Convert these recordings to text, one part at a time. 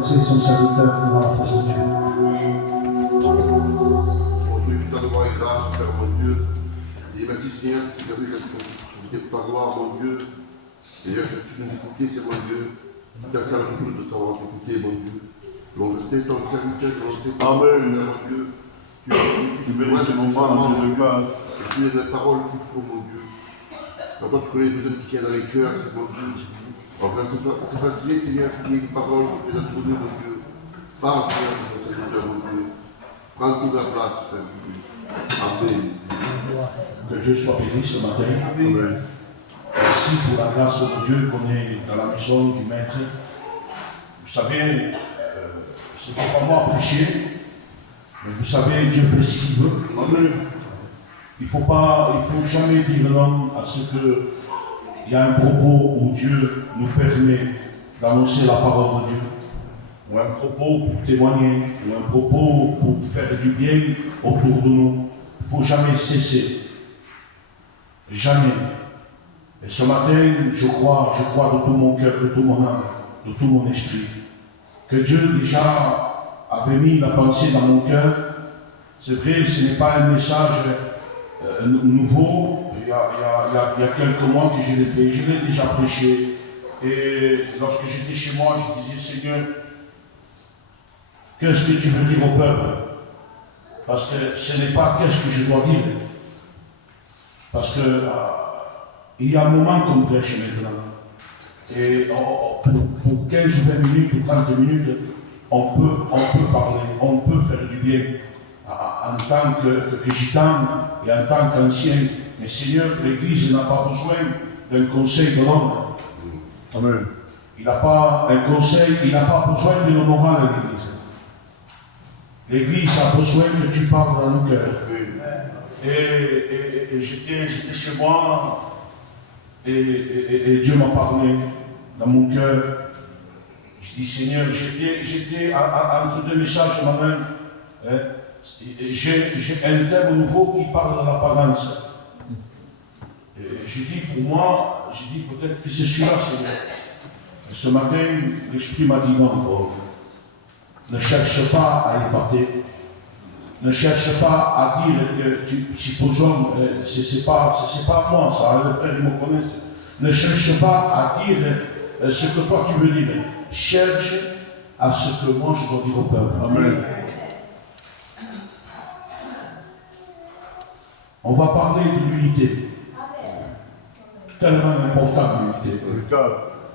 dresser son serviteur devant la face de Dieu. Aujourd'hui, tout à devoir et grâce, Père mon Dieu. Et merci Seigneur, que tu as vu que ta gloire, mon Dieu. Seigneur, que tu nous écoutes, c'est mon Dieu. Ta servitude de t'avoir écouté, mon Dieu. Donc, restez ton serviteur, Amen. mon Dieu. Tu mérites ce moment de grâce. Et tu es les paroles qu'il faut, mon Dieu. Quand tu connais les besoins qui sont dans les cœurs, c'est mon Dieu. Donc, c'est pas Dieu, Seigneur, qui est une parole que tu as donnée, mon Dieu. Parle, Seigneur, mon Dieu. Prends toute la place, Seigneur. Amen. Que Dieu soit béni ce matin. Amen. Merci pour la grâce de Dieu qu'on est dans la maison du Maître. Vous savez, c'est pas moi à prêcher, mais vous savez, Dieu fait ce qu'il veut. Amen. Il faut jamais dire non à ce que il y a un propos où Dieu nous permet d'annoncer la parole de Dieu, ou un propos pour témoigner, ou un propos pour faire du bien autour de nous. Il ne faut jamais cesser. Jamais. Et ce matin, je crois de tout mon cœur, de tout mon âme, de tout mon esprit, que Dieu déjà avait mis la pensée dans mon cœur. C'est vrai, ce n'est pas un message nouveau. Il y a quelques mois que je l'ai fait, je l'ai déjà prêché. Et lorsque j'étais chez moi, je disais, Seigneur, qu'est-ce que tu veux dire au peuple? Parce que ce n'est pas qu'est-ce que je dois dire. Parce que il y a un moment qu'on prêche maintenant. Et pour 15 ou 20 minutes ou 30 minutes, on peut parler, on peut faire du bien. En tant que gitan et en tant qu'ancien. Mais Seigneur, l'Église n'a pas besoin d'un conseil de l'homme. Amen. Il n'a pas un conseil, il n'a pas besoin de nos morales, l'Église. L'Église a besoin que tu parles dans nos cœurs. Et j'étais chez moi et Dieu m'a parlé dans mon cœur. Je dis Seigneur, j'étais entre deux messages ce matin. J'ai un thème nouveau qui parle de l'apparence. J'ai dit pour moi, peut-être que c'est celui-là, Seigneur. Et ce matin, l'Esprit m'a dit non, Paul. Ne cherche pas à épater. Ne cherche pas à dire que supposons, c'est pas moi, ça, les frères ils me connaissent. Ne cherche pas à dire ce que toi tu veux dire. Cherche à ce que moi je dois dire au peuple. Amen. On va parler de l'unité. Tellement important l'unité.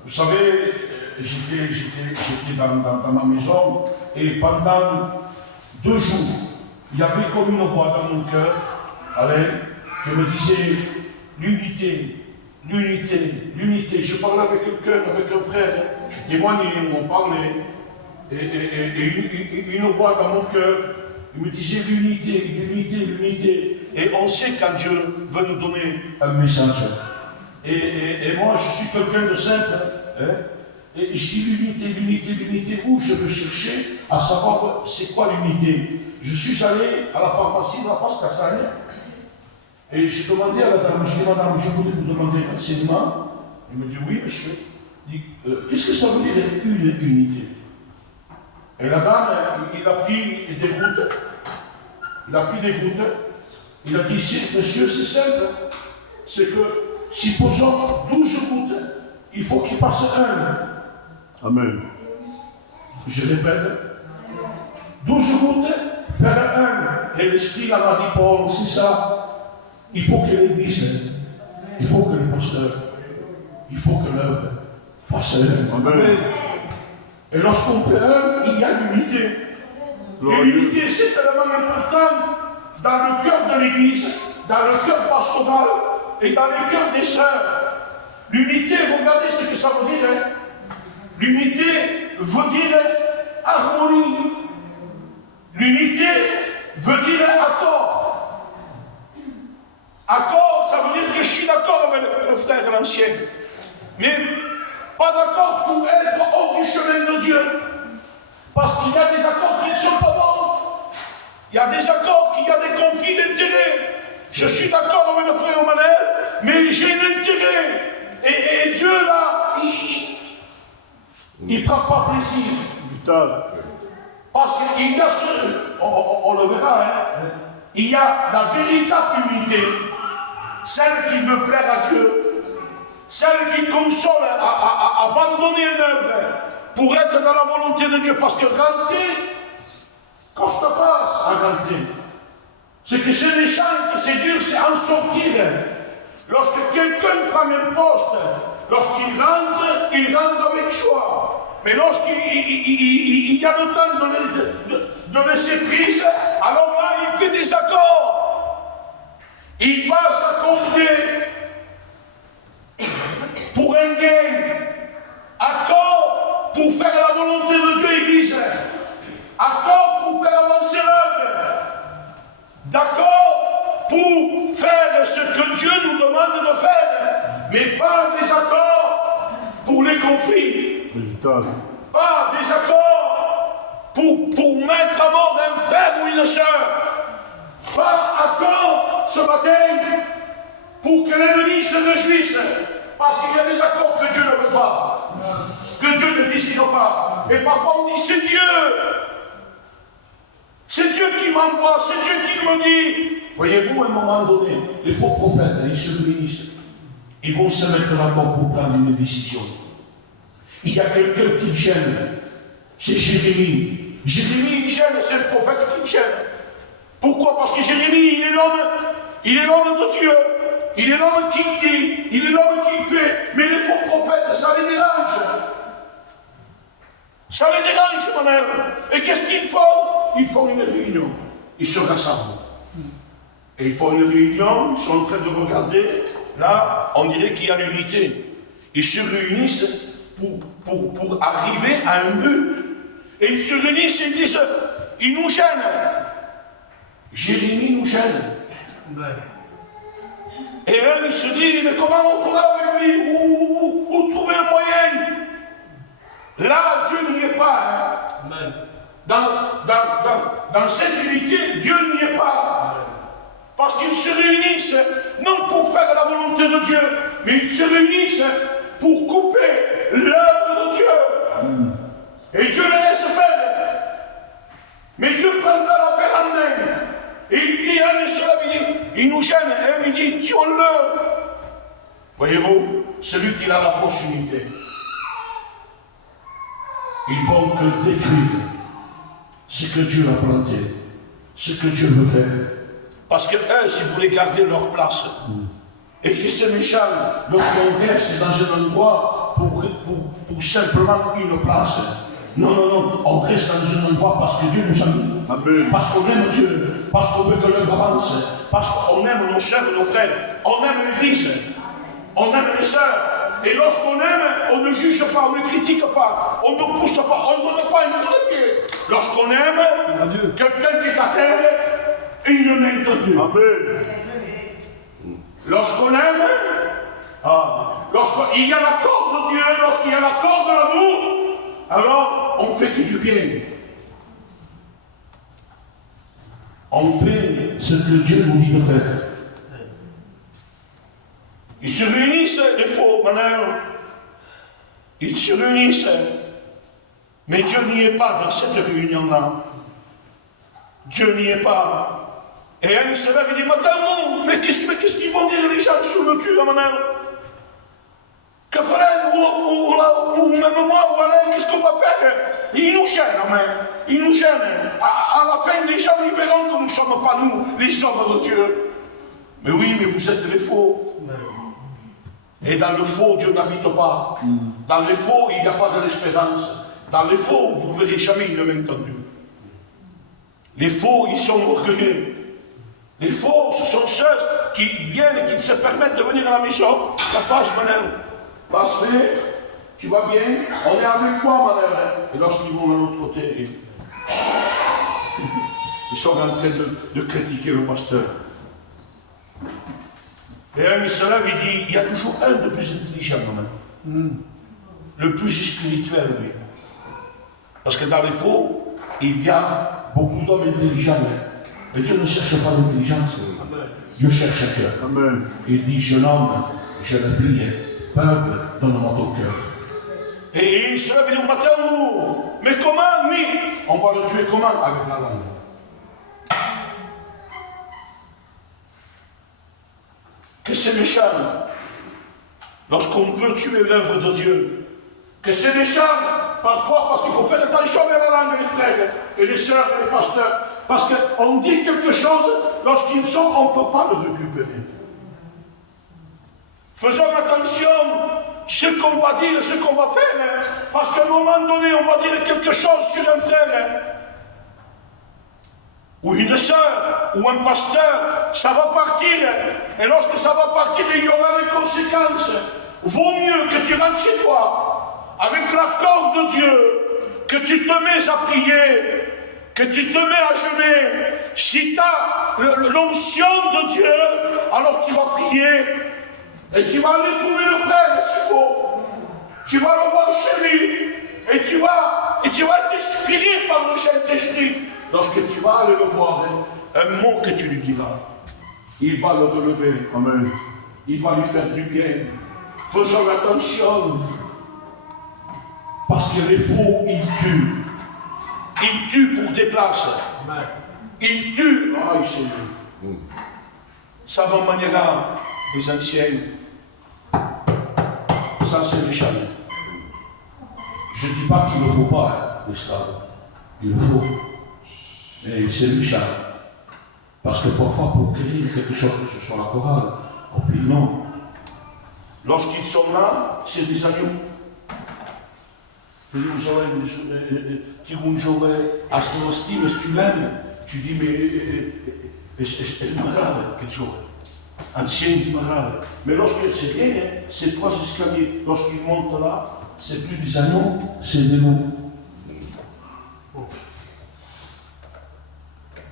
Vous savez, j'étais dans ma maison et pendant 2 jours, il y avait comme une voix dans mon cœur, Alain, qui me disait l'unité, l'unité, l'unité. Je parlais avec quelqu'un, avec un frère, je témoignais, on parlait, et une voix dans mon cœur, il me disait l'unité, l'unité, l'unité. Et on sait quand Dieu veut nous donner un message. Et moi, je suis quelqu'un de simple. Hein, et je dis l'unité, l'unité, l'unité. Où je veux chercher à savoir c'est quoi l'unité. Je suis allé à la pharmacie de la Passe Cassagne. Et j'ai demandé à la dame, je dis madame, je voulais vous demander un renseignement. Il me dit oui, monsieur. Il dit, qu'est-ce que ça veut dire une unité? Et la dame, il a pris des gouttes. Il a pris des gouttes. Il a dit ici, monsieur, c'est simple. C'est que, supposons 12 gouttes, il faut qu'il fasse 1. Amen. Je répète. 12 gouttes, faire 1. Et l'Esprit là m'a dit, Paul, c'est ça. Il faut que l'Église, il faut que les pasteurs, il faut que l'œuvre fasse 1. Amen. Et lorsqu'on fait 1, il y a l'unité. Et l'unité, c'est tellement important dans le cœur de l'Église, dans le cœur pastoral et dans le cœur des sœurs. L'unité, vous regardez ce que ça veut dire. Hein? L'unité veut dire harmonie. L'unité veut dire accord. Accord, ça veut dire que je suis d'accord avec le frère l'ancien. Mais pas d'accord pour être hors du chemin de Dieu. Parce qu'il y a des accords qui ne sont pas bons. Il y a des accords, il y a des conflits d'intérêts. Je suis d'accord avec le frère Manel, mais j'ai un intérêt. Et Dieu, là, il ne prend pas plaisir Vital. Parce qu'il y a on le verra, hein, il y a la véritable unité, celle qui veut plaire à Dieu, celle qui console à abandonner une œuvre pour être dans la volonté de Dieu. Parce que rentrer, coste pas à rentrer. C'est que c'est méchant, que c'est dur, c'est en sortir. Lorsque quelqu'un prend un poste, lorsqu'il rentre avec choix. Mais lorsqu'il y a le temps de laisser prise, alors là, il fait des accords. Il va s'accorder pour un gain. Accord pour faire la volonté de Dieu, Église. Accord pour faire avancer l'œuvre. D'accord pour faire ce que Dieu nous demande de faire. Mais pas des accords pour les conflits. Vital. Pas des accords pour mettre à mort un frère ou une sœur. Pas accord ce matin pour que l'ennemi se réjouisse. Parce qu'il y a des accords que Dieu ne veut pas. Que Dieu ne décide pas. Et parfois on dit c'est Dieu. C'est Dieu qui m'envoie, c'est Dieu qui me dit. Voyez-vous, à un moment donné, les faux prophètes, ils se réunissent. Ils vont se mettre d'accord pour prendre une décision. Il y a quelqu'un qui gêne. C'est Jérémie. Jérémie, il gêne, c'est le prophète qui gêne. Pourquoi? Parce que Jérémie, il est l'homme de Dieu. Il est l'homme qui dit, il est l'homme qui fait. Mais les faux prophètes, ça les dérange. Ça les dérange, mon âme. Et qu'est-ce qu'ils font? Ils font une réunion. Ils se rassemblent. Et ils font une réunion, ils sont en train de regarder. Là, on dirait qu'il y a l'unité. Ils se réunissent pour arriver à un but. Et ils se réunissent et ils disent, ils nous gênent. Jérémie nous gêne. Et eux, ils se disent, mais comment on fera avec lui? Où trouver un moyen? Là, Dieu n'y est pas. Hein. Dans cette unité, Dieu n'y est pas. Parce qu'ils se réunissent, non pour faire la volonté de Dieu, mais ils se réunissent pour couper l'œuvre de Dieu. Et Dieu les laisse faire. Mais Dieu prendra la paix en main. Et il dit, un se lève, il nous gêne, et il dit, tuons-le. Voyez-vous, celui qui a la fausse unité, ils vont que détruire ce que Dieu a planté, ce que Dieu veut faire. Parce que eux, s'ils voulaient garder leur place, et que c'est méchant, lorsqu'on reste dans un endroit pour simplement une place. Non, non, non, on reste dans un endroit parce que Dieu nous a mis. Amen. Parce qu'on aime Dieu, parce qu'on veut que l'œuvre avance, parce qu'on aime nos sœurs et nos frères, on aime l'Église, on aime les sœurs. Et lorsqu'on aime, on ne juge pas, on ne critique pas, on ne pousse pas, on ne donne pas un coup de pied. Lorsqu'on aime, quelqu'un qui est à terre, il ne met que Dieu. Amen. Lorsqu'on aime, lorsqu'il y a l'accord de Dieu, lorsqu'il y a l'accord de l'amour, alors on fait que du bien. On fait ce que Dieu nous dit de faire. Ils se réunissent, les faux malins. Ils se réunissent. Mais Dieu n'y est pas dans cette réunion-là. Dieu n'y est pas. Et un se lève et dit, mais qu'est-ce qu'ils vont dire les gens sur le tue, madame? Que ferait, ou même moi, ou Alain, qu'est-ce qu'on va faire? Ils nous gênent, mais ils nous gênent. À la fin, les gens ils verront que nous ne sommes pas nous, les hommes de Dieu. Mais oui, mais vous êtes les faux. Et dans le faux, Dieu n'habite pas. Dans les faux, il n'y a pas de l'espérance. Dans les faux, vous ne verrez jamais une main tendue. Les faux, ils sont orgueilleux. Les faux, ce sont ceux qui viennent, qui se permettent de venir à la maison. Ça passe, madame. Passe, tu vas bien? On est avec toi, madame. Et lorsqu'ils vont de l'autre côté, ils sont en train de critiquer le pasteur. Et un, il se lève, il dit, il y a toujours un de plus intelligent, madame. Le plus spirituel, lui. Parce que dans les faux, il y a beaucoup d'hommes intelligents. Mais Dieu ne cherche pas l'intelligence. Dieu cherche un cœur. Amen. Il dit, jeune homme, jeune fille, peuple, donne-moi ton cœur. Et il se lève et dit au matin, mais comment, oui, on va le tuer comment? Avec la langue. Que c'est méchant lorsqu'on veut tuer l'œuvre de Dieu. Que c'est méchant parfois parce qu'il faut faire attention avec la langue, les frères et les sœurs et les pasteurs. Parce qu'on dit quelque chose, lorsqu'ils sont, on ne peut pas le récupérer. Faisons attention ce qu'on va dire, ce qu'on va faire, hein, parce qu'à un moment donné, on va dire quelque chose sur un frère, hein, ou une sœur, ou un pasteur, ça va partir, hein, et lorsque ça va partir, il y aura des conséquences. Vaut mieux que tu rentres chez toi, avec l'accord de Dieu, que tu te mets à prier, que tu te mets à jeûner. Si tu as l'onction de Dieu, alors tu vas prier. Et tu vas aller trouver le frère s'il faut. Tu vas le voir chez lui. Et tu vas être inspiré par le Saint-Esprit. Lorsque tu vas aller le voir, un mot que tu lui diras, il va le relever. Amen. Il va lui faire du bien. Faisons attention. Parce que les faux, ils tuent. Ils tuent pour des places. Ils tuent. Ah, il sait. Ça va manier les anciens. Ça, c'est méchant. Je ne dis pas qu'il ne faut pas, l'esclave. Il le faut. Mais c'est méchant. Parce que parfois, pour guérir quelque chose, que ce soit la chorale, on dit non. Lorsqu'ils sont là, c'est des agneaux. Tu l'aimes, tu dis, mais elle est malade, quelque chose. Ancienne dit malade. Mais lorsque c'est bien, hein, c'est trois escaliers. Lorsqu'ils montent là, c'est plus des agneaux, c'est des loups.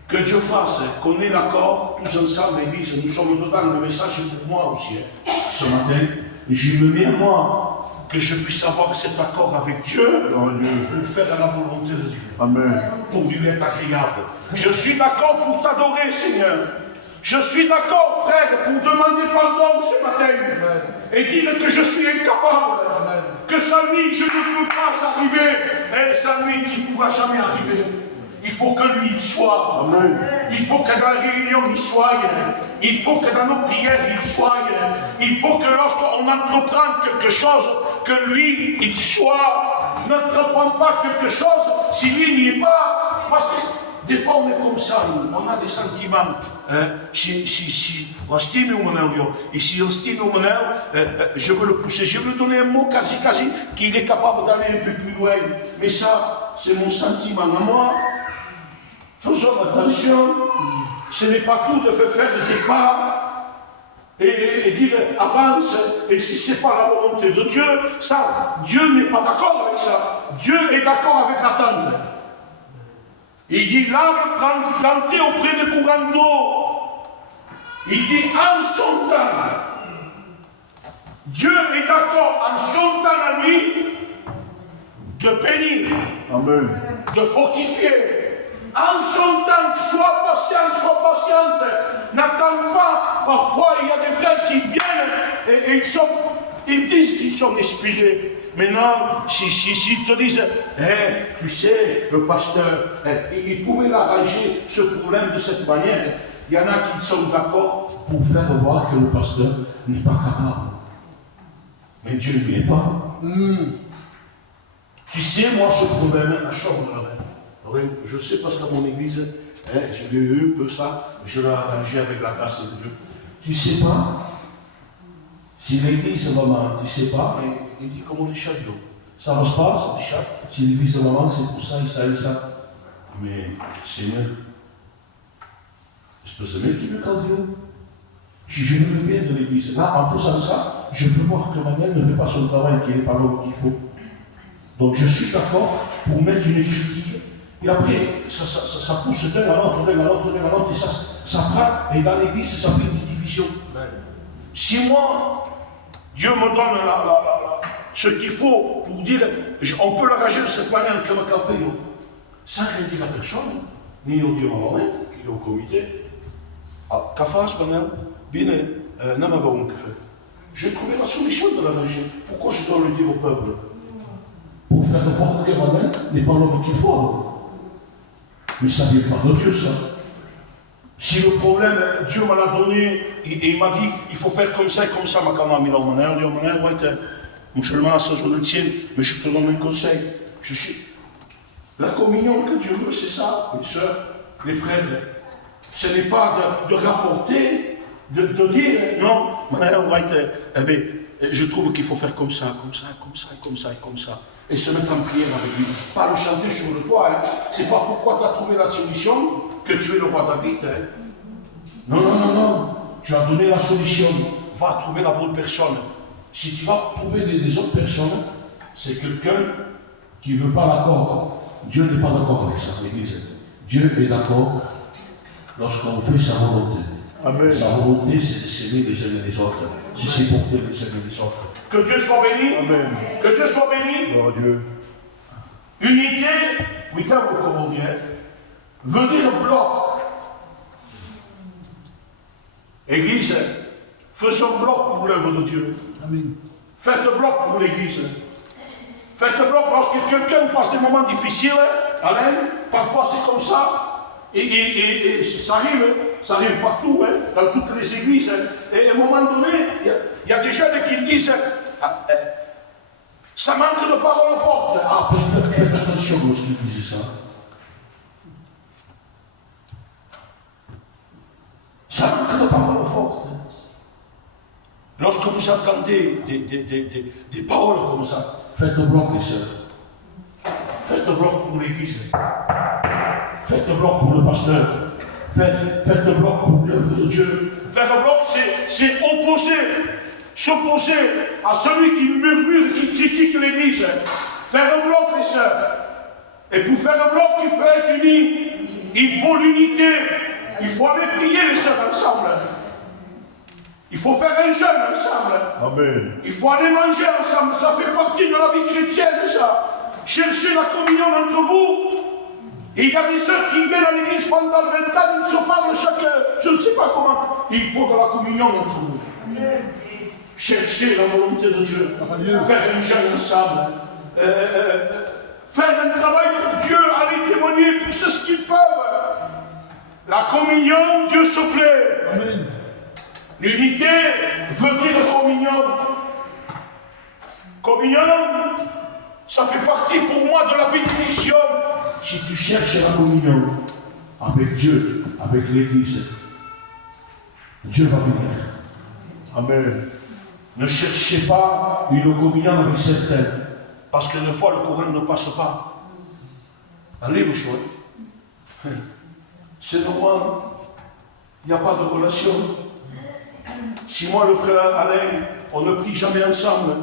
Que Dieu fasse, qu'on ait l'accord, tous ensemble, l'Église, nous sommes dedans, le message est pour moi aussi. Hein. Ce matin, je me mets à moi, que je puisse avoir cet accord avec Dieu, pour faire la volonté de Dieu. Amen. Pour lui être agréable. Je suis d'accord pour t'adorer, Seigneur. Je suis d'accord, frère, pour demander pardon ce matin. Amen. Et dire que je suis incapable. Amen. Que sans lui, je ne peux pas arriver. Et sans lui, tu ne pourras jamais arriver. Il faut que lui, il soit. Amen. Il faut que dans la réunion, il soit. Il faut que dans nos prières, il soit. Il faut que lorsqu'on entreprend quelque chose, que lui, il soit. N'entreprend pas quelque chose si lui n'y est pas. Parce que des fois, on est comme ça. On a des sentiments. Si on estime au meneur, et si on estime au meneur, je veux le pousser. Je veux lui donner un mot quasi, qu'il est capable d'aller un peu plus loin. Mais ça, c'est mon sentiment à moi. Faisons attention, ce n'est pas tout de faire des pas et dire avance, et si ce n'est pas la volonté de Dieu, ça, Dieu n'est pas d'accord avec ça. Dieu est d'accord avec l'attente. Il dit l'arbre planté auprès de courants d'eau. Il dit en son temps. Dieu est d'accord en son temps à lui de bénir, amen, de fortifier. En son temps, sois patient, sois patiente. N'attends pas. Parfois, il y a des frères qui viennent et ils disent qu'ils sont inspirés. Maintenant, s'ils te disent, tu sais, le pasteur, il pouvait l'arranger, ce problème, de cette manière. Il y en a qui sont d'accord pour faire voir que le pasteur n'est pas capable. Mais Dieu ne lui est pas. Tu sais, moi, ce problème, la chambre, oui, je sais parce qu'à mon église, j'ai eu un peu ça, je l'ai arrangé avec la grâce de Dieu. Tu ne sais pas si l'église va mal, tu ne sais pas, mais il dit comme des chariot. Ça ne passe pas, ça dit si l'église va mal, c'est pour ça et ça et ça. Mais Seigneur, je peux savoir qui veut calmer. Je ne veux bien de l'église. Là, en faisant ça, je veux voir que Manuel ne fait pas son travail, qu'il n'est pas l'homme qu'il faut. Donc je suis d'accord pour mettre une critique. Et après, ça pousse d'un à l'autre, et ça prend, et dans l'église, ça fait une division. Si moi, Dieu me donne ce qu'il faut pour dire, on peut l'arranger de cette manière comme un café, sans rien dire à personne, ni au Dieu maman, qui est au comité. Ah, Kafas, maintenant, bien, n'a pas bon café. J'ai trouvé la solution de l'arranger. Pourquoi je dois le dire au peuple? pour faire voir que moi-même n'est pas l'homme qu'il faut. Mais ça vient pas de Dieu, ça. Si le problème, Dieu me l'a donné, et il m'a dit, il faut faire comme ça, ma camarade, musulman, ça je le tiens, mais je te donne un conseil. La communion que Dieu veut, c'est ça, les sœurs, les frères. Ce n'est pas de rapporter, de dire, non, je trouve qu'il faut faire comme ça, et se mettre en prière avec lui. Pas le chanter sur le toit, hein. C'est pas pourquoi tu as trouvé la solution que tu es le roi David. Hein. Non. Tu as donné la solution. Va trouver la bonne personne. Si tu vas trouver des autres personnes, c'est quelqu'un qui ne veut pas l'accord. Dieu n'est pas d'accord avec ça, l'Église. Dieu est d'accord lorsqu'on fait sa volonté. Amen. Sa volonté, c'est de s'aimer les uns et les autres. C'est supporter les uns et les autres. Que Dieu soit béni. Amen. Que Dieu soit béni. Gloire à Dieu. Unité, veut dire bloc. Église, faisons bloc pour l'œuvre de Dieu. Amen. Faites bloc pour l'Église. Faites bloc lorsque quelqu'un passe des moments difficiles, Alain, parfois c'est comme ça. Et ça arrive partout, hein, dans toutes les églises. Et à un moment donné, il y a des jeunes qui disent ça manque de paroles fortes. Ah, faites attention lorsqu'ils disent ça. Ça manque de paroles fortes. Lorsque vous entendez des paroles comme ça, faites bloc, les sœurs. Faites bloc pour l'Église. Faites bloc pour le pasteur. Faites bloc pour l'œuvre de Dieu. Faire bloc, c'est s'opposer à celui qui murmure, qui critique l'Église. Faire bloc, les sœurs. Et pour faire bloc, il faut être unis. Il faut l'unité. Il faut aller prier, les sœurs, ensemble. Il faut faire un jeûne ensemble. Amen. Il faut aller manger ensemble. Ça fait partie de la vie chrétienne, ça. Cherchez la communion entre vous. Et il y a des sœurs qui viennent à l'église pendant 20 ans, ils se parlent chacun, je ne sais pas comment. Il faut de la communion entre vous. Amen. Cherchez la volonté de Dieu. Amen. Faire un jeûne ensemble. Faire un travail pour Dieu, aller témoigner pour ceux qui peuvent. La communion, Dieu se plaît. Amen. L'unité veut dire communion. Communion, ça fait partie pour moi de la bénédiction. Si tu cherches la communion avec Dieu, avec l'Église, Dieu va venir. Amen. Ne cherchez pas une communion avec certains, parce que des fois le courant ne passe pas. Allez, le choix. C'est normal. Il n'y a pas de relation. Si moi, le frère Alain, on ne prie jamais ensemble,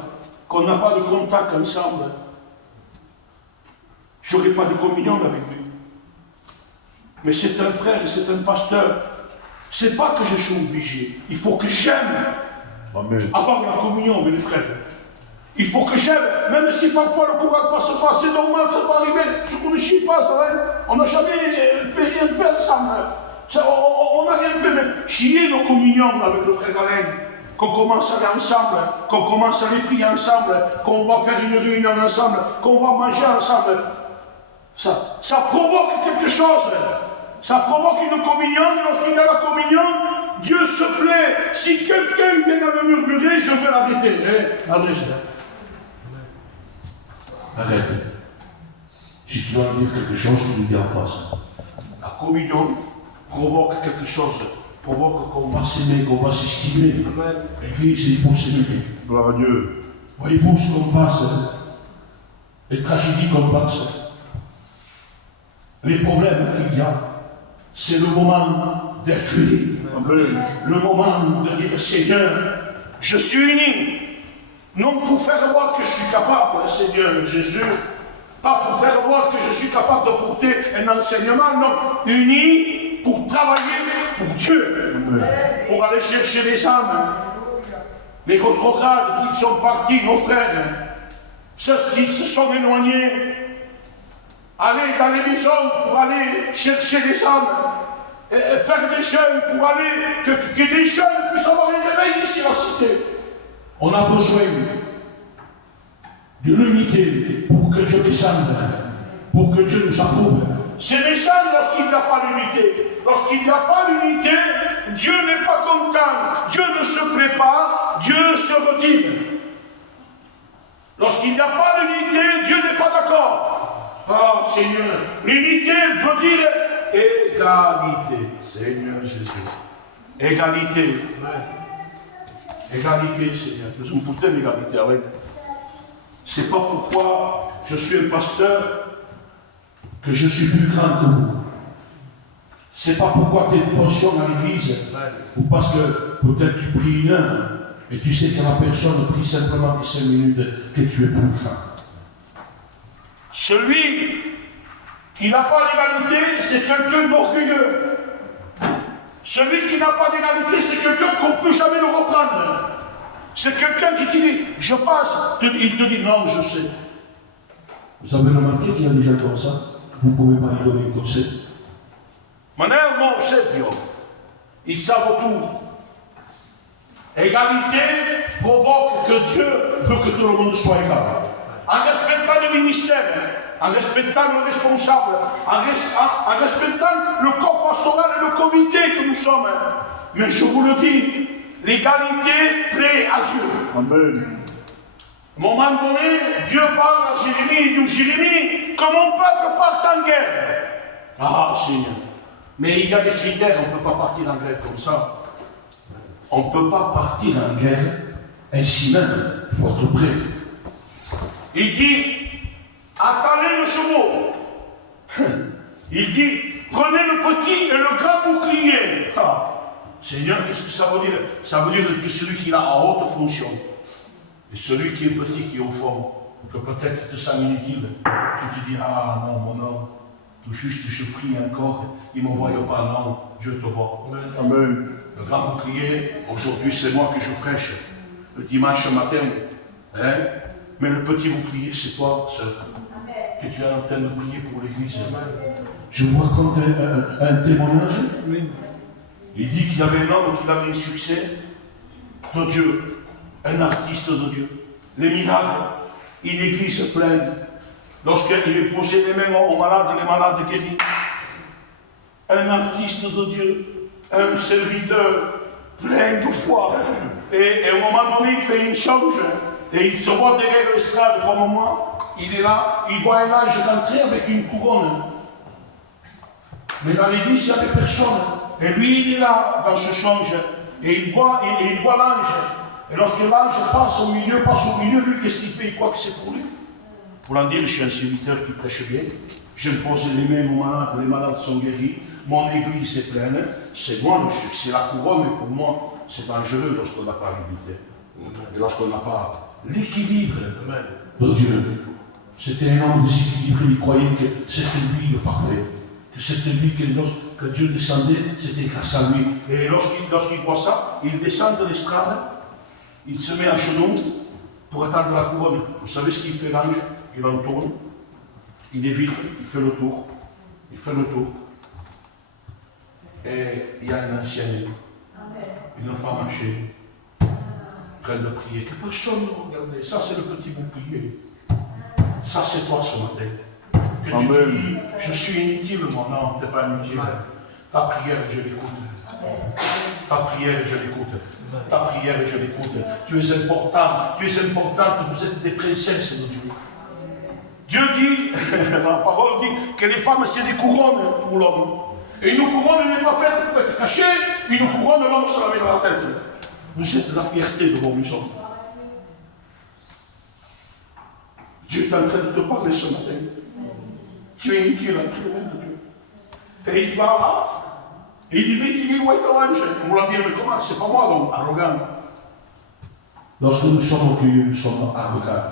qu'on n'a pas de contact ensemble, je n'aurai pas de communion avec lui. Mais c'est un frère, c'est un pasteur. C'est pas que je suis obligé. Il faut que j'aime avoir la communion avec les frères. Il faut que j'aime, même si parfois le courant ne passe pas, c'est normal, ça peut arriver. Ce qu'on ne chie pas, ça, hein. On n'a jamais fait rien fait ensemble. On n'a rien fait, mais chier nos communions avec le frère Alain. Qu'on commence à aller ensemble, qu'on commence à aller prier ensemble, qu'on va faire une réunion ensemble, qu'on va manger ensemble. Ça provoque quelque chose. Ça provoque une communion. Et lorsqu'il y a la communion, Dieu se plaît. Si quelqu'un vient à me murmurer, je vais l'arrêter. Arrête. Si tu dois dire quelque chose, tu le dis en face. La communion provoque quelque chose. Provoque qu'on va s'aimer, qu'on va s'estimer. L'église, il faut s'aimer. Gloire à Dieu. Voyez-vous ce qu'on passe, les tragédies qu'on passe. Les problèmes qu'il y a, c'est le moment d'être uni. Le moment de dire Seigneur, je suis uni. Non pour faire voir que je suis capable, Seigneur Jésus, pas pour faire voir que je suis capable de porter un enseignement, non, uni pour travailler pour Dieu, pour aller chercher les âmes, les rétrogrades qui sont partis, nos frères, ceux qui se sont éloignés. Aller dans les maisons pour aller chercher les âmes, faire des jeûnes pour aller, que des jeunes puissent avoir un réveil ici à la cité. On a besoin de l'unité pour que Dieu descende, pour que Dieu nous approuve. C'est méchant lorsqu'il n'y a pas l'unité. Lorsqu'il n'y a pas l'unité, Dieu n'est pas content, Dieu ne se plaît pas, Dieu se retire. Lorsqu'il n'y a pas l'unité, Dieu n'est pas d'accord. Ah Seigneur, l'unité veut dire égalité. Seigneur Jésus. Égalité. Égalité, Seigneur. Nous sommes pour l'égalité avec. C'est pas pourquoi je suis un pasteur que je suis plus grand que vous. C'est pas pourquoi tu es une pension à l'église, ou parce que peut-être tu pries 1 heure, et tu sais que la personne prie simplement 5 minutes, que tu es plus grand. Celui qui n'a pas l'égalité, c'est quelqu'un d'orgueilleux. Celui qui n'a pas d'égalité, c'est quelqu'un qu'on ne peut jamais le reprendre. C'est quelqu'un qui te dit, je passe, il te dit, non, je sais. Vous avez remarqué qu'il y a des gens comme ça? Vous ne pouvez pas lui donner un conseil. Maintenant, non, c'est Dieu. Ils savent tout. Égalité provoque que Dieu veut que tout le monde soit égal. En respectant le ministère, en respectant le responsable, en respectant le corps pastoral et le comité que nous sommes. Mais je vous le dis, l'égalité plaît à Dieu. Amen. À un moment donné, Dieu parle à Jérémie, il dit Jérémie, que mon peuple parte en guerre. Ah, Seigneur. Mais il y a des critères, on ne peut pas partir en guerre comme ça. On ne peut pas partir en guerre ainsi même. Il faut être prêt. Il dit, attalez le chevaux. Il dit, prenez le petit et le grand bouclier. Ah. Seigneur, qu'est-ce que ça veut dire? Ça veut dire que celui qui est en haute fonction, et celui qui est petit, qui est au fond, que peut-être te sens inutile, tu te dis, ah non, mon homme, tout juste je prie encore, il ne me voit pas, non, je te vois. Amen. Le grand bouclier, aujourd'hui c'est moi que je prêche, le dimanche matin. Hein? Mais le petit bouclier, c'est toi, sœur, que tu es en train de prier pour l'église. Je vous raconte un témoignage. Il dit qu'il y avait un homme qui avait un succès de Dieu, un artiste de Dieu. Les miracles, une église pleine. Lorsqu'il posait les mains aux malades, les malades guéris. Un artiste de Dieu, un serviteur plein de foi. Et à un moment donné, il fait une change. Et il se voit derrière l'estrade comme moi. Il est là, il voit un ange rentrer avec une couronne. Mais dans l'église, il n'y avait personne. Et lui, il est là, dans ce change. Et il voit l'ange. Et lorsque l'ange passe au milieu, lui, qu'est-ce qu'il fait? Il croit que c'est pour lui. Pour en dire, je suis un serviteur qui prêche bien. Je me pose les mains aux malades, les malades sont guéris. Mon église est pleine. C'est moi le succès. La couronne, mais pour moi, c'est dangereux lorsqu'on n'a pas l'unité. Et lorsqu'on n'a pas l'équilibre de Dieu. C'était un homme déséquilibré. Il croyait que c'était lui le parfait. Que c'était lui que Dieu descendait, c'était grâce à lui. Et lorsqu'il voit ça, il descend de l'estrade, il se met à genoux pour attendre la couronne. Vous savez ce qu'il fait l'ange? Il en tourne, il évite, il fait le tour. Il fait le tour. Et il y a un ancien, une femme âgée, en train de prier, que personne ne regardait. Ça, c'est le petit bouclier. Ça, c'est toi ce matin. Que tu te dis, je suis inutile, mon nom, tu n'es pas inutile. Ta prière, je l'écoute. Ta prière, je l'écoute. Ta prière, je l'écoute. Tu es important, vous êtes des princesses de Dieu. Dieu dit, la parole dit que les femmes, c'est des couronnes pour l'homme. Et une couronne n'est pas faite pour être cachée, puis une couronne, l'homme se la met dans la tête. Vous êtes la fierté de vos maisons. Dieu est en train de te parler ce matin. Tu es inutile entre les mains de Dieu. Et il va là, et il dit vite, il dit, où est ton ange? On l'a dit, mais comment? C'est pas moi, donc, arrogant. Lorsque nous sommes orgueilleux, nous sommes arrogants.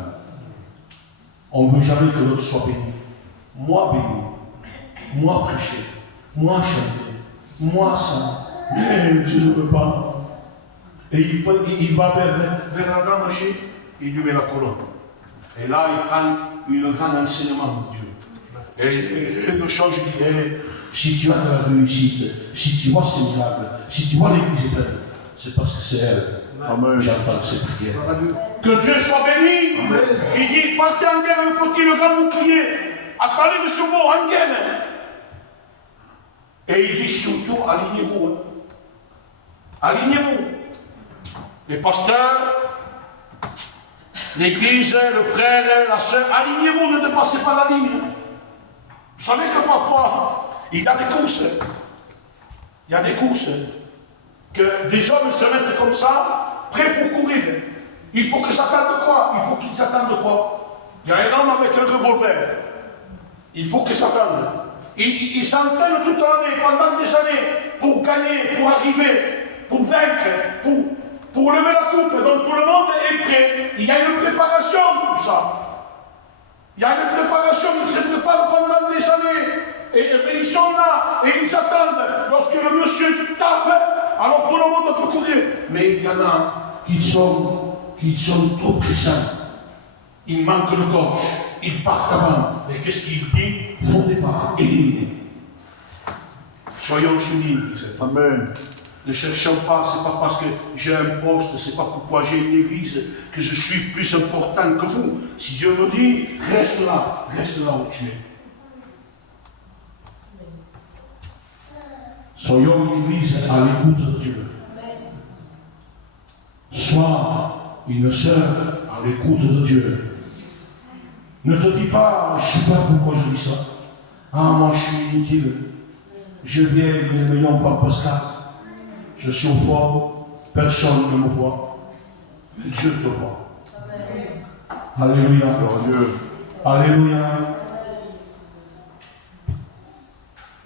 On ne veut jamais que l'autre soit béni. Moi béni, moi prêcher, moi chanter, moi ça. Mais je ne veux pas. Et il va vers la grande âgée, il lui met la colonne. Et là, il prend un grand enseignement de Dieu. Et le change dit, si tu as de la réussite, si tu vois ces miracles, si tu vois l'église pleine, c'est parce que c'est elle. Amen. J'entends ces prières. Que Dieu soit béni. Amen. Il dit, partez en guerre, le petit, le grand bouclier. Attendez le chevaux en guerre. Et il dit surtout, alignez-vous. Hein. Alignez-vous. Les pasteurs, l'église, le frère, la soeur, alignez-vous, ne dépassez pas la ligne. Vous savez que parfois, il y a des courses. Il y a des courses. Que des hommes se mettent comme ça, prêts pour courir. Il faut qu'ils s'attendent quoi? Il faut qu'ils s'attendent quoi? Il y a un homme avec un revolver. Il faut qu'ils s'attendent. Il s'entraîne toute l'année, pendant des années, pour gagner, pour arriver, pour vaincre, pour lever la coupe. Donc tout le monde est prêt. Il y a une préparation pour ça. Il y a une préparation, ils se préparent pendant des années. Et ils sont là, et ils s'attendent. Lorsque le monsieur tape, alors tout le monde peut courir. Mais il y en a qui sont trop pressants. Ils manquent le coach. Ils partent avant. Et qu'est-ce qu'il dit? Faux départ. Et soyons unis. Amen. Ne cherchons pas, c'est pas parce que j'ai un poste, c'est pas pourquoi j'ai une église que je suis plus important que vous. Si Dieu me dit, reste là où tu es. Soyons une église à l'écoute de Dieu. Sois une sœur à l'écoute de Dieu. Ne te dis pas, je ne sais pas pourquoi je dis ça. Ah, moi je suis inutile. Je viens, mais non pas Pascal. Je suis au fort, personne ne me voit. Mais Dieu te voit. Alléluia. Dieu. Alléluia.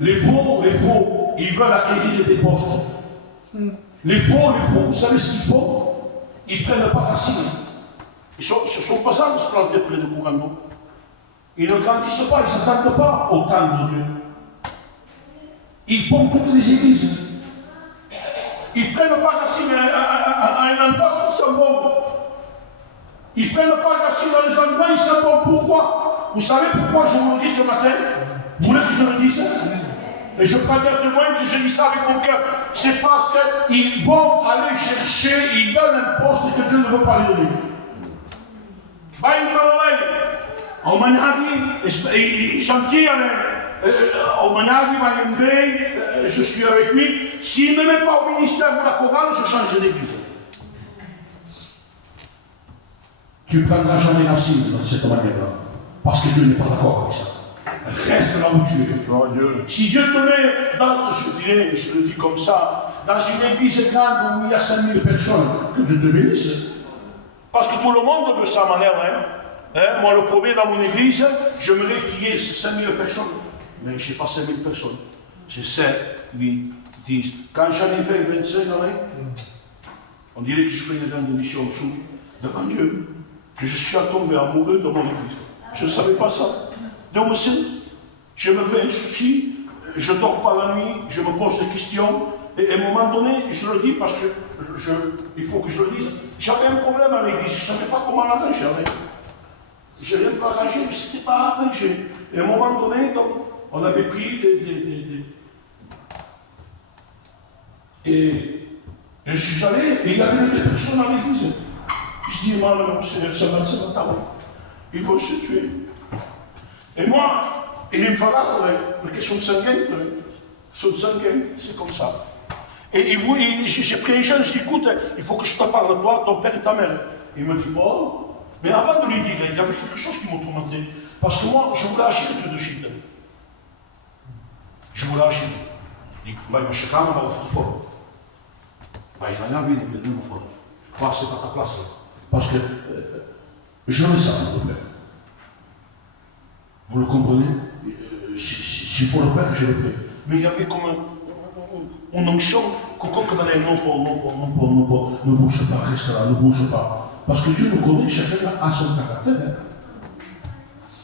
Les faux, ils veulent acquérir des postes. Les faux, vous savez ce qu'ils font? Ils prennent pas racine. Ils se sont pas à se planter près de courant d'eau. Ils ne grandissent pas, ils ne s'attendent pas au temps de Dieu. Ils font toutes les églises. Ils ne prennent pas racine à un endroit où ils sont bons. Ils ne prennent pas racine dans les endroits où ils sont bons. Pourquoi? Vous savez pourquoi je vous le dis ce matin? Vous voulez que je le dise? Et je prends bien témoin que je dis ça avec mon cœur. C'est parce qu'ils vont aller chercher, ils veulent un poste que Dieu ne veut pas lui donner. Au Managui, gentil, au Managui, je suis avec lui. S'il ne me met pas au ministère de la chorale, je change d'église. Tu ne prendras jamais racine dans cette manière-là. Parce que Dieu n'est pas d'accord avec ça. Reste là où tu es. Oh Dieu. Si Dieu te met dans, je le dis comme ça, dans une église grande où il y a 5000 personnes, que Dieu te bénisse. Parce que tout le monde veut ça, ma mère. Moi, le premier dans mon église, j'aimerais qu'il y ait 5000 personnes. Mais je n'ai pas 5000 personnes. J'ai 7, 8, 10. Quand j'en ai fait 25 années, on dirait que je fais une grande mission sous, devant Dieu, que je suis tombé amoureux de mon église. Je ne savais pas ça. Donc, je me fais un souci, je ne dors pas la nuit, je me pose des questions, et à un moment donné, je le dis parce que il faut que je le dise, j'avais un problème à l'église, je ne savais pas comment l'arranger. Je n'ai pas arrangé, mais ce n'était pas arrangé. Et à un moment donné, donc, on avait pris Et je suis allé, et il y avait des personnes à l'église. Je dis, non, ça va, ils vont se tuer. Et moi, il me fallait, parce qu'ils sont sanguins, c'est comme ça. Et j'ai pris un jeune, je dis, écoute, il faut que je te parle, toi, ton père et ta mère. Il me dit, bon, mais avant de lui dire, il y avait quelque chose qui m'a tourmenté. Parce que moi, je voulais agir tout de suite. Je voulais agir. Il dit, bah, je suis quand même fort. Bah, il y en a vu, il me fort. Bah, c'est pas ta place, là. Parce que je le sens, mon père. Vous le comprenez? S'il faut le faire, je le fais. Mais il y avait comme une onction, comme elle non, ne bouge pas, reste là, ne bouge pas. Parce que Dieu nous connaît, chacun a son caractère.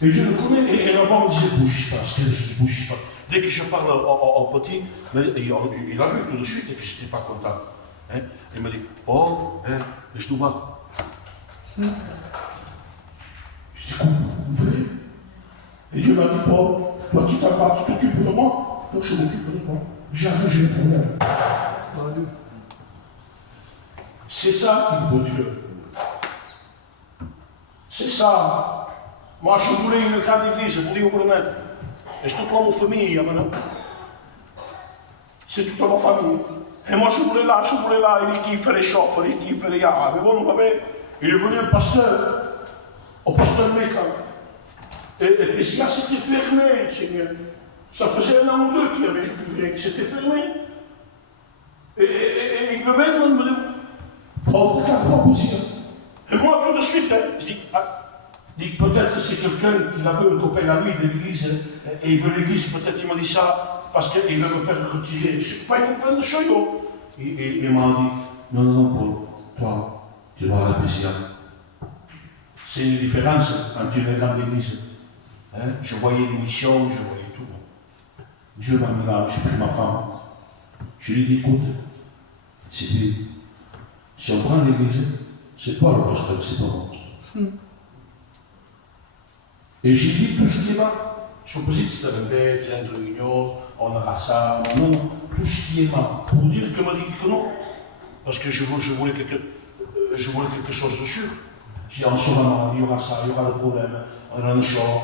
Et Dieu nous connaît, et l'enfant me disait, bouge pas, ce qu'il bouge pas. Dès que je parle au petit, il a vu tout de suite que je n'étais pas content. Il m'a dit, oh, laisse-nous voir. Je dis, comment vous faites? Et Dieu m'a dit, Paul, toi tu t'en tu t'occupes de moi, donc je m'occupe de toi. J'ai un problème. C'est ça qu'il faut Dieu. C'est ça. Moi, je voulais une grande église, je voulais ouvrir net. Et c'est toute ma famille, maintenant. C'est toute ma famille. Et moi, je voulais là, il dit qu'il fallait chauffer, il dit qu'il fallait yara. Mais bon, il est venu un pasteur, au pasteur Meka. Et là, c'était fermé, Seigneur. Ça faisait un an ou deux qu'il y avait des publics, c'était fermé. Et il me met dans le prendre quatre propositions. Et moi, tout de suite, je dis, peut-être c'est quelqu'un qui avait un copain à lui de l'église, et il veut l'église, peut-être il m'a dit ça, parce qu'il veut me faire retirer. Je ne suis pas un copain de Choyo. Et il m'a dit, non, Paul, toi, tu vas à la PCA. C'est une différence quand tu es dans l'église. Hein? Je voyais les missions, je voyais tout. Dieu m'a mis là, j'ai pris ma femme. Je lui ai dit, écoute, si on prend l'église, c'est toi le pasteur, c'est pas moi. Et j'ai dit tout ce qui est là. Je suis posé, c'était un bête, il y a une réunion, on aura ça, non, tout ce qui est mal. Pour dire que m'a dit que non. Parce que je voulais quelque chose de sûr. J'ai dit, en ce moment, il y aura ça, il y aura le problème, on a un choix.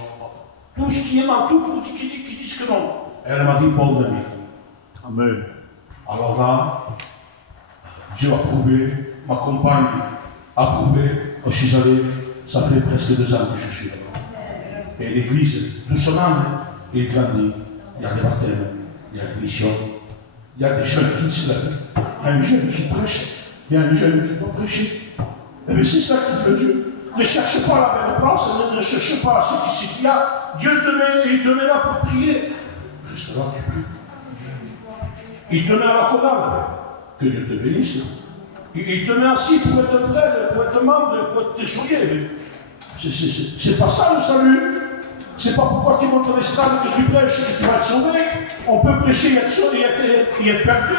Tout ce qui est mal, tout pour qui disent que non. Et elle m'a dit, Paul Dami. Amen. Alors là, Dieu a prouvé, ma compagne a prouvé, quand je suis allé, ça fait presque 2 ans que je suis là. Et l'église, doucement, il grandit. Il y a des baptêmes, il y a des missions, il y a des jeunes qui se lèvent, il y a un jeune qui prêche, il y a un jeune qui doit prêcher. Et bien c'est ça qui fait Dieu. Ne cherche pas la belle place, ne cherche pas ce qu'il y a. Dieu te met là pour prier. Reste là, tu pries. Il te met à la chorale. Que Dieu te bénisse. Il te met assis pour être frère, pour être membre, pour être témoigné. C'est pas ça le salut. C'est pas pourquoi tu montes à l'estrade que tu prêches que tu vas être sauvé. On peut prêcher et être sauvé et être perdu.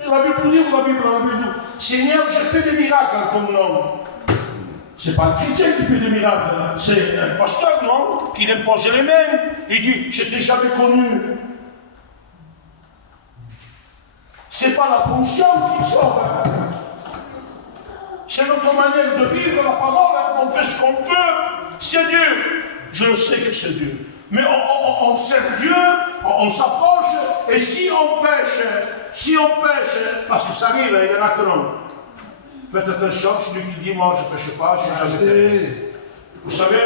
La Bible dit, ou la Bible dit, Seigneur, je fais des miracles en ton nom. C'est pas un chrétien qui fait des miracles, c'est un pasteur, non? Qui impose les mains. Il dit, je t'ai jamais connu. C'est pas la fonction qui sauve. C'est notre manière de vivre la parole. On fait ce qu'on peut. C'est Dieu. Je le sais que c'est Dieu. Mais on sert Dieu, on s'approche, et si on pêche, parce que ça arrive, il y en a que non. Faites attention, celui qui dit, moi je ne pêche pas, je suis jamais faible. Vous savez,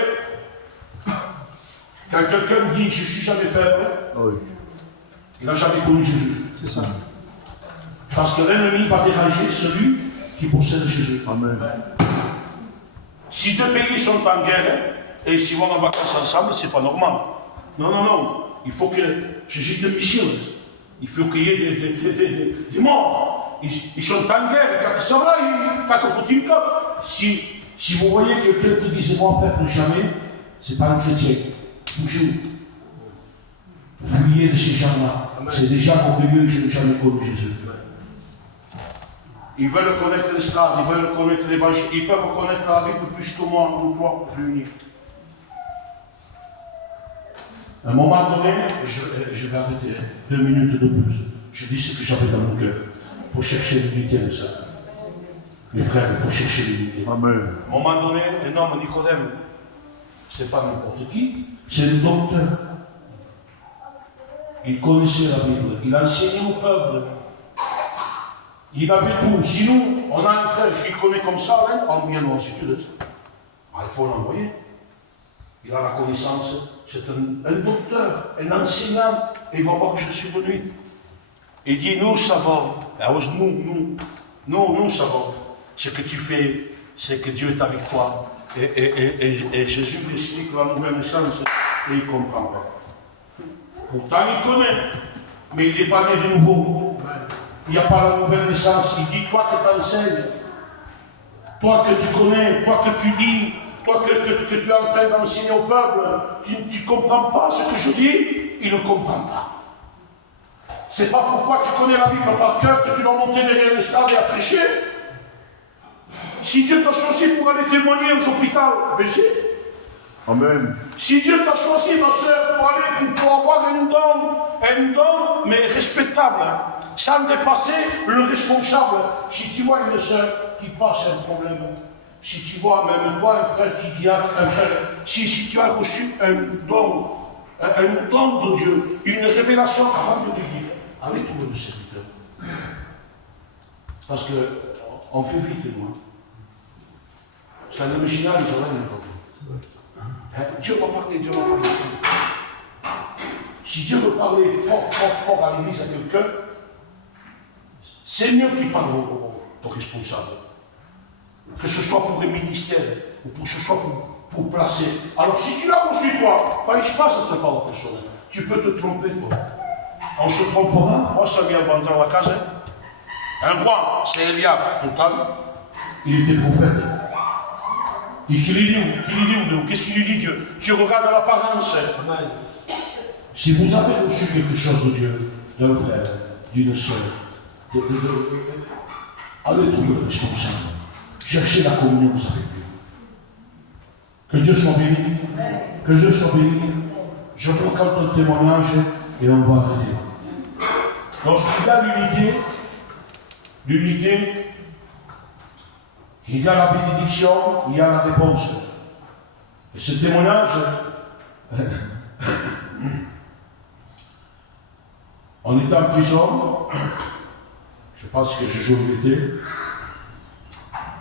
quand quelqu'un dit, je ne suis jamais faible, il n'a jamais connu Jésus. C'est ça. Parce que l'ennemi va déranger celui qui possède Jésus. Amen. Si 2 pays sont en guerre, et s'ils vont en vacances ensemble, c'est pas normal. Non. Il faut que Jésus te missionne. Il faut qu'il y ait des morts. Ils sont en guerre. Quand ça va, quand faut-il que. Si vous voyez quelqu'un qui dit moi faire jamais, c'est pas un chrétien. Toujours. Fuyez de ces gens-là. C'est des gens orgueilleux, je n'ai jamais connu Jésus. Ils veulent connaître l'estrade, ils veulent connaître l'évangile, ils peuvent connaître la Bible plus que moi ou toi, réunis. À un moment donné, je vais arrêter 2 minutes de plus. Je dis ce que j'avais dans mon cœur. Il faut chercher l'unité de ça. Les frères, il faut chercher l'unité. Amen. À un moment donné, un homme, Nicodème, c'est pas n'importe qui, c'est le docteur. Il connaissait la Bible, il a enseigné au peuple. Il avait tout. Sinon, on a un frère qui connaît comme ça, hein, en bien ou en sud. Il faut l'envoyer. Il a la connaissance. C'est un docteur, un enseignant. Et il va voir que je suis venu. Il dit, nous savons. Alors, nous savons. Ce que tu fais, c'est que Dieu est avec toi. Et Jésus lui explique la nouvelle naissance. Et il ne comprend pas. Pourtant, il connaît. Mais il n'est pas né de nouveau. Il n'y a pas la nouvelle naissance. Il dit, toi que tu enseignes, toi que tu connais, toi que tu dis, toi que tu es en train d'enseigner au peuple, tu ne comprends pas ce que je dis, il ne comprend pas. C'est pas pourquoi tu connais la Bible par cœur que tu dois monter derrière le stade et à prêcher. Si Dieu t'a choisi pour aller témoigner aux hôpitaux, ben si. Amen. Si Dieu t'a choisi, ma soeur, pour avoir un don, mais respectable, sans dépasser le responsable. Si tu vois une soeur qui passe un problème, Si tu vois, même toi, un frère qui a un frère, si tu as reçu un don de Dieu, une révélation avant de dire, allez trouver le serviteur. Parce qu'on fait vite, moi. C'est un original, ils ont rien entendu. Dieu m'a parlé, Dieu m'a parlé. Si Dieu veut parler fort à l'église à quelqu'un, c'est mieux qu'il parle aux responsables. Que ce soit pour les ministères, ou pour que ce soit pour placer. Alors si tu l'as reçu toi, pas il se passe cette parole personnelle. Tu peux te tromper toi. On se trompera. Moi, ça vient dans la case. Un roi, c'est Eliab, pourtant, il était prophète. Et qu'il lui dit, qu'est-ce qu'il lui dit Dieu? Tu regardes l'apparence. Si vous avez reçu quelque chose de Dieu, d'un frère, d'une soeur, allez trouver le responsable. Cherchez la communion avec Dieu. Que Dieu soit béni. Que Dieu soit béni. Je proclame ton témoignage et on va arrêter. Lorsqu'il y a l'unité, il y a la bénédiction, il y a la réponse. Et ce témoignage, on était en prison, je pense que je jouais l'été,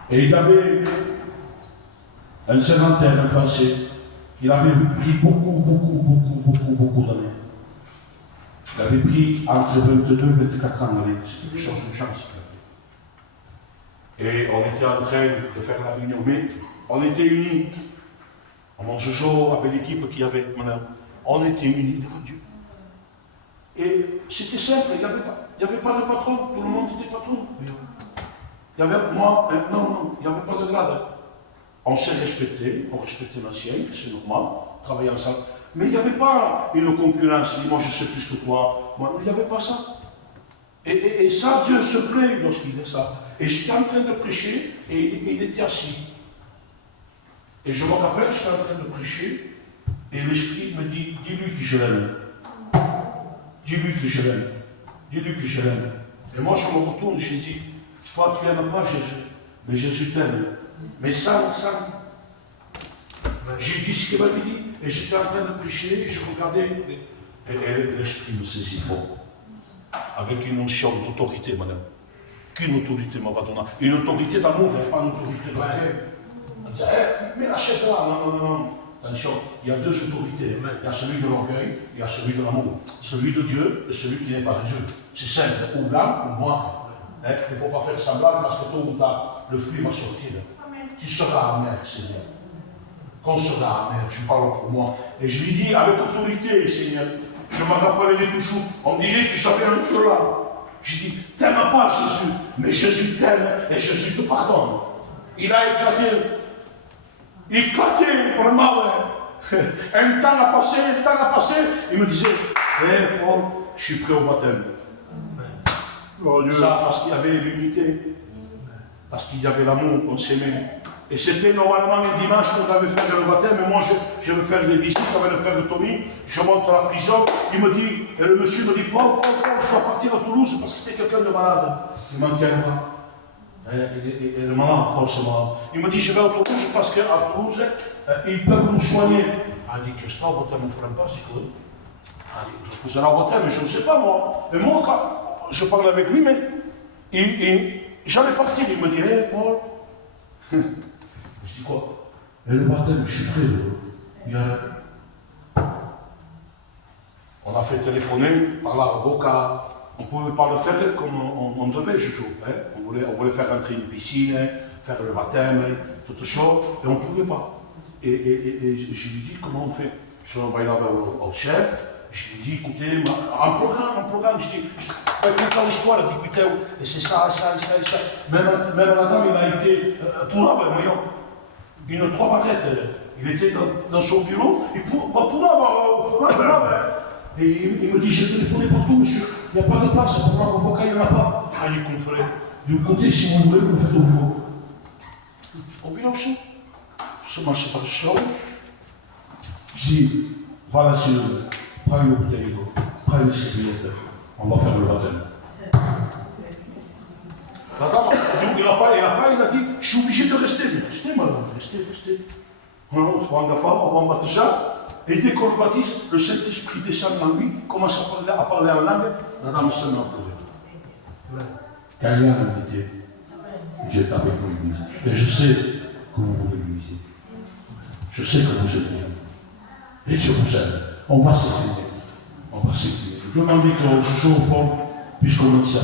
et il y avait un sédentaire, un Français, qui avait pris beaucoup d'années. Il avait pris entre 22 et 24 ans d'années. C'est quelque chose de chance qu'il a fait. Et on était en train de faire la réunion, mais on était unis. On Jojo, avec l'équipe qu'il y avait, madame, on était unis devant Dieu. Et c'était simple, il n'y avait pas de patron, tout le monde était patron. Il y avait, moi, non, il n'y avait pas de grade. On s'est respecté, on respectait l'ancien, c'est normal, travailler ensemble. Mais il n'y avait pas une concurrence, moi je sais plus que toi, moi, il n'y avait pas ça. Et ça, Dieu se plaît lorsqu'il fait ça. Et j'étais en train de prêcher, et il était assis. Et je me rappelle, j'étais en train de prêcher, et l'Esprit me dit, dis-lui que je l'aime. Dis-lui que je l'aime. Dis-lui que je l'aime. Et moi, je me retourne, je dis, toi, tu n'aimes pas Jésus, mais Jésus t'aime. Mais ça. J'ai dit ce qu'il m'avait dit, et j'étais en train de prêcher, et je regardais, et l'Esprit me saisit fort. Avec une notion d'autorité, madame. Qu'une autorité m'a donné. Une autorité d'amour, pas une autorité de laquelle. Elle disait, mais la chaise là, non. Attention, il y a deux autorités. Il y a celui de l'orgueil, il y a celui de l'amour. Celui de Dieu et celui qui n'est pas de Dieu. C'est simple, ou blanc ou noir. Il ne faut pas faire semblant parce que tôt ou tard, le fruit va sortir. Tu seras amer, Seigneur. Qu'on sera amer, je parle pour moi. Et je lui dis avec autorité, Seigneur, je me rappellerai toujours, on dirait que j'avais un feu là. Je dis, t'aimes pas Jésus, mais Jésus t'aime et Jésus te pardonne. Il a éclaté. Vraiment, ouais. Un temps a passé, il me disait, Paul, je suis prêt au baptême. Oh, Ça, parce qu'il y avait l'unité, parce qu'il y avait l'amour, on s'aimait. Et c'était normalement le dimanche qu'on avait fait le baptême, mais moi je vais faire des visites avec le frère de Tommy, je monte à la prison, il me dit, et le monsieur me dit, Paul, je dois partir à Toulouse parce que c'était quelqu'un de malade. Il manquait un bras. Et le malade, forcément. Il me dit, je vais à Toulouse parce qu'à Toulouse, ils peuvent nous soigner. Il dit, Christophe, au baptême, il ne faut pas, s'il faut. Je faisais au baptême, je ne sais pas moi. Mais moi, quand je parlais avec lui, mais j'allais partir, il me dit, hé, Paul. Je dis quoi? Et le baptême, je suis prêt. On a fait téléphoner par l'avocat. On ne pouvait pas le faire comme on devait, Jojo. Hein? On voulait faire rentrer une piscine, faire le baptême, tout ça, et on ne pouvait pas. Et je lui dis comment on fait. Je suis envoyé là-bas au chef. Je lui dis, écoutez, en programme, je dis, dans l'histoire, elle dit, putain, et c'est ça. Même la dame, il a été pour là, voyons. Une 3 barrettes. Il était dans son bureau, et et il me dit, j'ai téléphoné partout, monsieur, il n'y a pas de place pour l'avocat, il n'y en a pas. Ah, il est conféré. Du côté, si vous voulez, vous le faites au bureau. Au bureau, ce marché par le show. Je dis, voilà, monsieur, prends une bouteille d'eau, prends une serviette, on va faire le bâtiment. La dame, il n'a papa, il a dit, je suis obligé de rester. Mais restez, madame, restez. Alors, on va baptiser. Et dès qu'on le baptise, le Saint-Esprit descend en lui, commence à parler en langue, la dame se met en colère. Car il y a l'unité. Dieu est avec nous, l'Église. Et je sais que vous voulez l'unité. Je sais que vous êtes bien. Et Dieu vous aime. On va s'aimer. Je demande que je sois au fond, puisqu'on a dit ça.